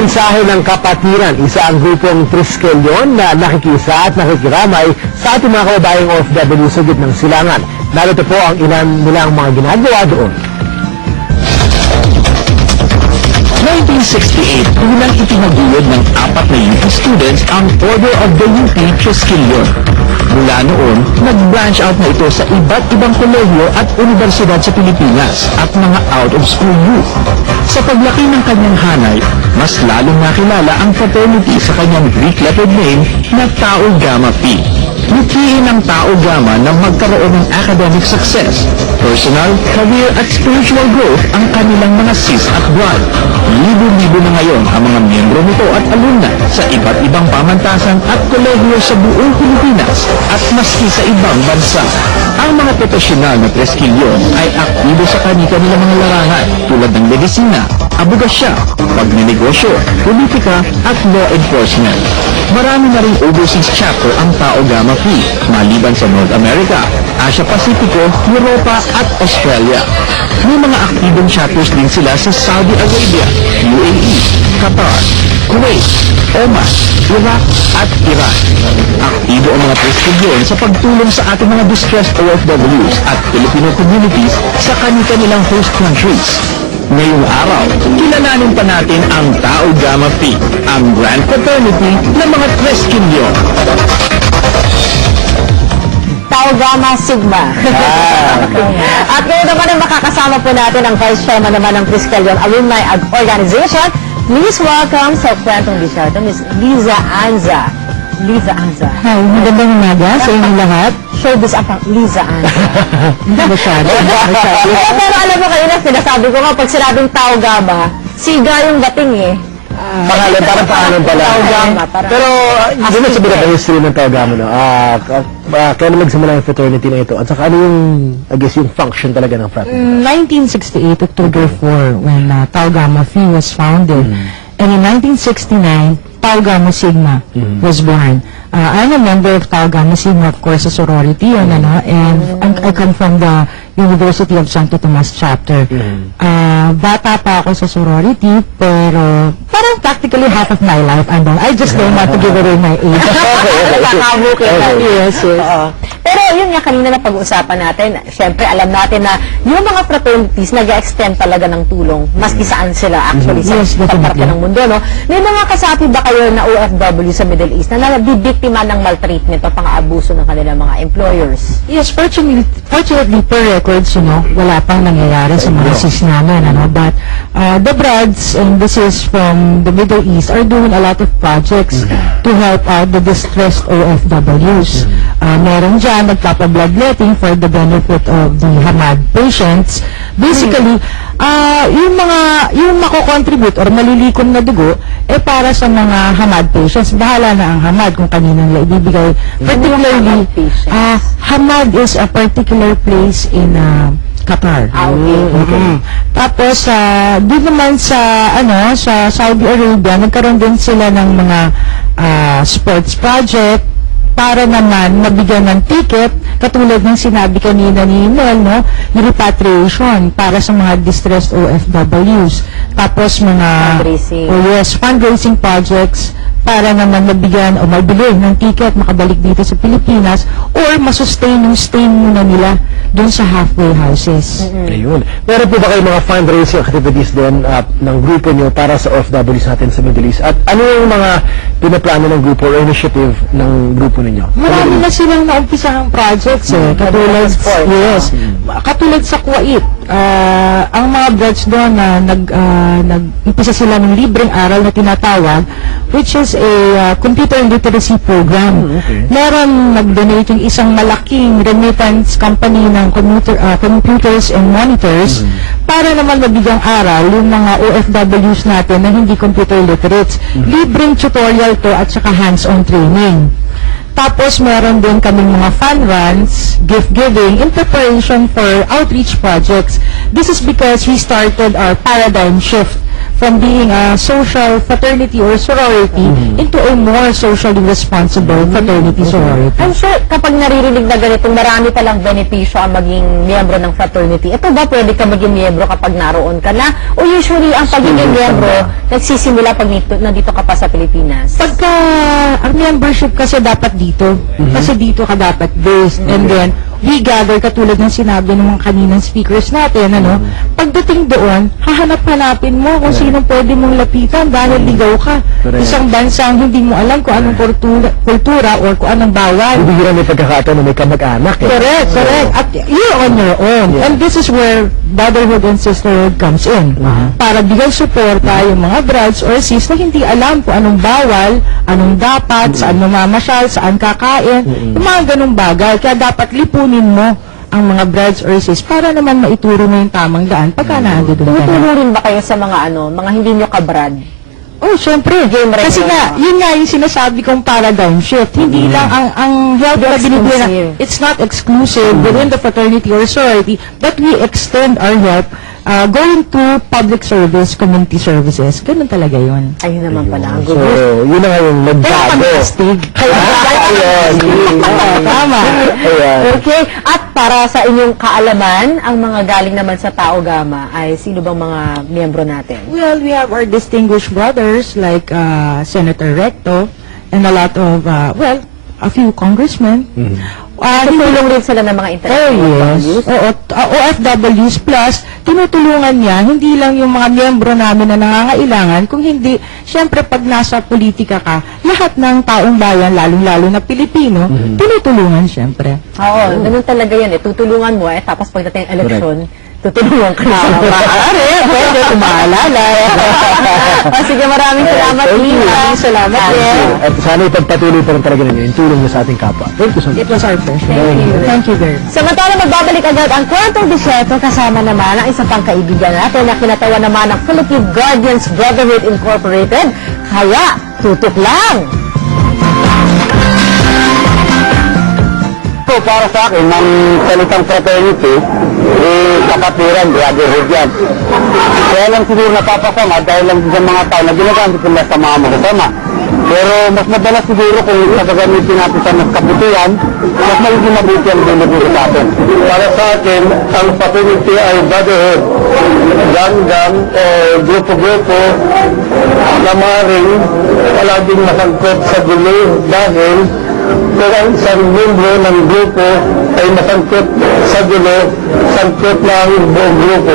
mensahe ng kapatiran, isa ang grupong Triskelion na nakikisa at nakikiramay sa ating mga kababayang OFW sa gitnang silangan. Narito po ang ilan nilang mga ginagawa doon. 1968, unang itinaguyod ng 4 na UP students ang Order of the UP Triskelion. Mula noon, nag-branch out na ito sa iba't ibang kolehiyo at universidad sa Pilipinas at mga out-of-school youth. Sa paglaki ng kanyang hanay, mas lalong nakilala ang fraternity sa kanyang Greek lettered name na Tau Gamma Phi. Lukiin ang Tau Gamma na magkaroon ng academic success, personal, career at spiritual growth ang kanilang mga sis at bride. Libo-libo na ngayon ang mga miyembro nito at alumni sa iba't ibang pamantasan at kolehiyo sa buong Pilipinas at maski sa ibang bansa. Ang mga profesional na Triskelion ay aktibo sa kanilang mga larangan tulad ng medisina, abogasya, pagnenegosyo, politika at law enforcement. Marami na rin overseas chapter ang Tau Gamma Phi, maliban sa North America, Asia Pacifico, Europa at Australia. May mga aktibong chapters din sila sa Saudi Arabia, UAE, Qatar, Kuwait, Oman, Iraq at Iran. Aktibo ang mga Triskelion sa pagtulong sa ating mga distressed OFWs at Filipino communities sa kanilang host countries. Ngayong araw, kilalanin pa natin ang Tau Gamma Phi, ang grand fraternity ng mga Triskelion. Tau Gamma Sigma. At ngayon naman ay makakasama po natin ang Vice Chairman naman ng Triskelion Alumni Organization. Please welcome sa Kwentong Disyarto, Ms. Liza Anza. Liza Anza. Hi, magandang umaga sa inyong lahat. Showbiz ang Liza Anza. Hindi masyado. Pero alam mo kanina, sinasabi ko nga, pag sinabing Tau Gamma, siga yung dating eh. Pangalan, parang pangalan pala. Tau Gamma. Pero, hindi na sabihin ang history ng Tau Gamma, no? Kaya na nagsimula yung fraternity na ito? At saka ano yung, I guess, yung function talaga ng fraternity? 1968, October 4, when Tau Gamma Phi was founded. And in 1969, Tau Gamma Sigma was born. I'm a member of Tau Gamma Sigma, of course, a sorority, and I come from the University of Santo Tomas chapter. Bata pa ako sa sorority, pero parang practically half of my life andun. I just don't want to give away my age. Yes. Pero yun nga kanina na pag-uusapan natin, syempre alam natin na yung mga fraternities nag-extend talaga ng tulong, maski saan sila actually sa parte ng mundo, no? May mga kasapi ba kayo na OFW sa Middle East na nabibiktima ng maltreatment o pang-aabuso ng kanilang mga employers? Yes, fortunately per records, wala pang nangyayari sa mga sis namin, but the Brads, and this is from the Middle East, are doing a lot of projects to help out the distressed OFWs. Meron dyan, nagpapa-bloodletting for the benefit of the Hamad patients. Basically, yung mako-contribute or malilikom na dugo, para sa mga Hamad patients. Bahala na ang Hamad kung kaninang ibibigay. Particularly, Hamad is a particular place in Qatar. Tapos, doon naman sa Saudi Arabia, nagkaroon din sila ng mga sports project para naman mabigyan ng ticket, katulad ng sinabi kanina ni Mel, yung repatriation para sa mga distressed OFWs. Tapos mga fundraising projects para naman mabigyan o mabili ng ticket, makabalik dito sa Pilipinas, or masustain yung stay muna nila doon sa halfway houses. Ayun. Meron po ba kayo mga fundraising activities din ng grupo nyo para sa OFWs natin sa Middle East? At ano yung mga pinaplano ng grupo or initiative ng grupo ninyo? Marami na silang naumpisahang projects katulad sa Kuwait. Ang mga Brads doon na nag-umpisa sila ng libreng aral na tinatawag, which is a computer literacy program. Meron nag-donate yung isang malaking remittance company ng computers and monitors para naman mabigyang aral yung mga OFWs natin na hindi computer literates. Libreng tutorial to at saka hands-on training. Tapos meron din kaming mga fun runs, gift giving, in preparation for outreach projects. This is because we started our paradigm shift from being a social fraternity or sorority into a more socially responsible fraternity sorority. I'm sure kapag naririnig na ganitong marami palang benepisyo ang maging miyembro ng fraternity. Ito ba pwede ka maging miyembro kapag naroon ka na? O usually ang pagiging miyembro nagsisimula pag nandito ka pa sa Pilipinas? Pagka ang membership kasi dapat dito. Kasi dito ka dapat based. And then, we gather, katulad ng sinabi ng mga kaninang speakers natin, pagdating doon, hahanap-hanapin mo kung sinong pwede mong lapitan dahil ligaw ka. Isang bansang hindi mo alam kung anong kultura or kung anong bawal. Hindi rin may pagkakataon na may kamag-anak. Correct. At you're on your own. And this is where brotherhood and sisterhood comes in. Para bigyan suporta yung mga brothers or sis na hindi alam kung anong bawal, anong dapat, saan mamamasyal, saan kakain, yung mga ganong bagay. Kaya dapat lipunin mo ang mga brothers or sis para naman maituro mo yung tamang daan pagka naando doon ka na. Tumutulong rin ba kayo sa mga mga hindi nyo kabrad? Oh, syempre. Game rin Kasi yun. nga, yun nga yung sinasabi kong paradigm shift. Hindi lang ang help na binibigay na, exclusive. it's not exclusive within the fraternity or sorority, but we extend our help going to public service, community services. Ganun talaga yun. Ayun naman pala. Ang So, good. yun na nga yung Kaya nagbago. kami astig. Ayun. Tama. Ayan. Okay. At para sa inyong kaalaman, ang mga galing naman sa Tau Gamma ay sino bang mga miyembro natin? Well, we have our distinguished brothers like Senator Recto and a lot of, a few congressmen. Tutulong rin sila ng mga Oh, international yes. Oo, OFWs plus, tinutulungan niya, hindi lang yung mga miyembro namin na nangangailangan, kung hindi, syempre pag nasa politika ka, lahat ng taong bayan, lalong-lalo na Pilipino, tinutulungan syempre. Oo, ganun talaga yan eh. Tutulungan mo tapos pagdating ng eleksyon, tutulungan ka na. Maaari, pwede, kumaalala. Sige, maraming salamat, Lina. Salamat din. At sana ipagpatuloy pa rin talaga ninyo yung tulong niyo sa ating kapwa. Thank you so much. It was our pleasure. Thank you. Thank you very much. Samantala, magbabalik agad ang kwentong disyerto kasama naman ang isang pang kaibigan natin na kinatawan naman ng Philippine Guardians Brotherhood Incorporated. Kaya, tutok lang! So, para sa akin, ng salitang fraternity, kapatiran, brotherhood yan. Kaya lang siguro napapasama dahil lang sa mga tao na ginagamit nila sa mga magkasama. Pero mas madalas siguro kung gagamitin natin sa mas kabutihan, mas magiging mabuti ang binibigay sa atin. Para sa akin, ang fraternity ay brotherhood. Gang-gang o grupo-grupo na maaaring palaging masangkot sa gulo dahil kung ang isang membro ng grupo ay masangkot sa gulo, sangkot na ang buong grupo.